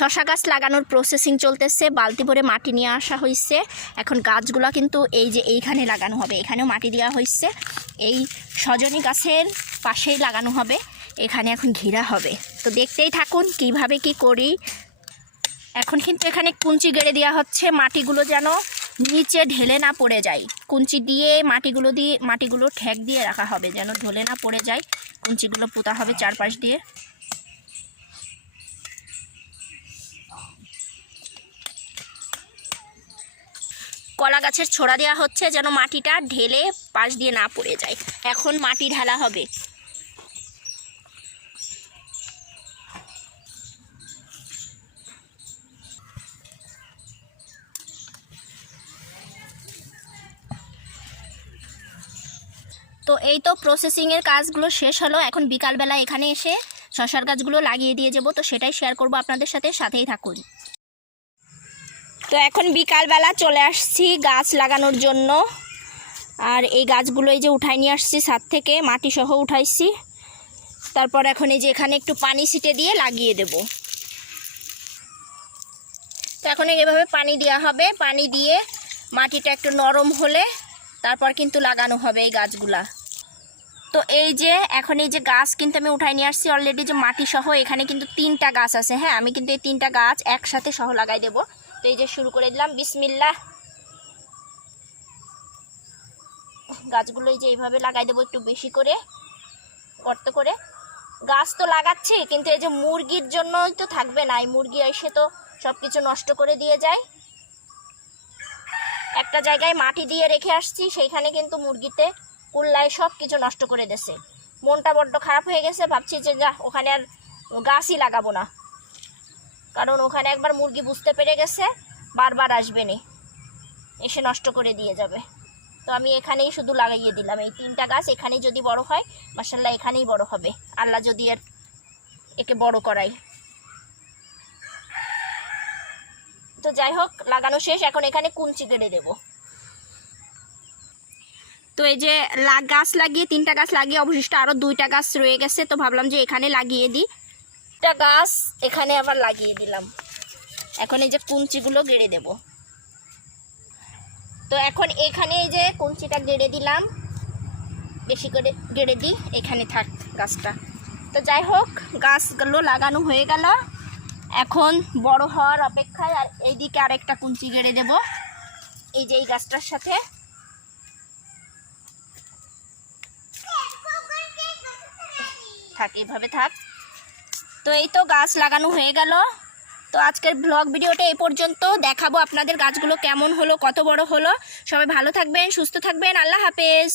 শশা গাছ লাগানোর প্রসেসিং চলতেছে, বালতি ভরে মাটি নিয়ে আসা হয়েছে এখন গাছগুলো কিন্তু এই যে এইখানে লাগানো হবে, এখানেও মাটি দেওয়া হয়েছে এই সজনী গাছের পাশেই লাগানো হবে, এখানে এখন ঘেরা হবে। তো দেখতেই থাকুন কীভাবে কি করি। এখন কিন্তু এখানে কুঞ্চি গেড়ে দেওয়া হচ্ছে, মাটিগুলো যেন নিচে ঢেলে না পড়ে যায়। কুঞ্চি দিয়ে মাটিগুলো দিয়ে, মাটিগুলো ঠেক দিয়ে রাখা হবে, যেন ঢলে না পড়ে যায়। কুঞ্চিগুলো পোতা হবে চারপাশ দিয়ে। কলা গাছের ছোড়া দেওয়া হচ্ছে যেন মাটিটা ঢেলে পাশ দিয়ে না পড়ে যায়। এখন মাটি ঢালা হবে। তো এই তো প্রসেসিংয়ের কাজগুলো শেষ হলো। এখন বিকালবেলা এখানে এসে শশার গাছগুলো লাগিয়ে দিয়ে যাব। তো সেটাই শেয়ার করব আপনাদের সাথে। সাথেই থাকুন। তো এখন বিকালবেলা চলে আসছি গাছ লাগানোর জন্য। আর এই গাছগুলো এই যে উঠাই নিয়ে আসছি ছাদ থেকে মাটি সহ উঠাইছি। তারপর এখন এই যে এখানে একটু পানি ছিটে দিয়ে লাগিয়ে দেব। তো এখন এইভাবে পানি দেওয়া হবে। পানি দিয়ে মাটিটা একটু নরম হলে তারপর কিন্তু লাগানো হবে এই গাছগুলা। তো এই যে এখন এই যে গাছ কিন্তু আমি উঠাই নিয়ে আসছি অলরেডি যে মাটি সহ এখানে কিন্তু তিনটা গাছ আছে। হ্যাঁ আমি কিন্তু এই তিনটা গাছ একসাথে সহ লাগাই দেবো। তো এই যে শুরু করে দিলাম বিসমিল্লা গাছগুলো এই যে এইভাবে লাগাই দেবো একটু বেশি করে, গর্ত করে। গাছ তো লাগাচ্ছি, কিন্তু এই যে মুরগির জন্যই তো থাকবে না, এই মুরগি এসে তো সব কিছু নষ্ট করে দিয়ে যায়। একটা জায়গায় মাটি দিয়ে রেখে আসছি, সেইখানে কিন্তু মুরগিতে কুল্লায় সব কিছু নষ্ট করে দেছে মনটা বড্ড খারাপ হয়ে গেছে, ভাবছি যে যা, ওখানে আর গাছই লাগাবো না। কারণ ওখানে একবার মুরগি বুঝতে পেরে গেছে, বারবার আসবে নি এসে নষ্ট করে দিয়ে যাবে। তো আমি এখানেই শুধু লাগাইয়ে দিলাম। এই তিনটা গাছ এখানেই যদি বড় হয় মাসাল্লাহ এখানেই বড় হবে। আল্লাহ যদি এর, একে বড় করাই তো যাই হোক, লাগানো শেষ। এখন এখানে কুঞ্চি কেটে দেবো। তো এই যে গাছ লাগিয়ে, তিনটা গাছ লাগিয়ে অবশিষ্ট আরও দুইটা গাছ রয়ে গেছে। তো ভাবলাম যে এখানে লাগিয়ে দিই। একটা গাছ এখানে আবার লাগিয়ে দিলাম। এখন এই যে কুঞ্চিগুলো গেড়ে দেব। তো এখন এখানে এই যে কুঞ্চিটা গেড়ে দিলাম। বেশি করে গেড়ে দিই, এখানে থাক গাছটা। তো যাই হোক, গাছগুলো লাগানো হয়ে গেল। এখন বড় হওয়ার অপেক্ষায় আর এইদিকে আরেকটা কুঞ্চি গেড়ে দেব। এই যে এই গাছটার সাথে। থাক, এইভাবে থাক। তো এই তো গাছ লাগানো হয়ে গেল। তো আজকের ব্লগ ভিডিওটা এই পর্যন্ত। দেখাবো আপনাদের গাছগুলো কেমন হলো, কত বড় হলো। সবাই ভালো থাকবেন, সুস্থ থাকবেন। আল্লাহ হাফেজ।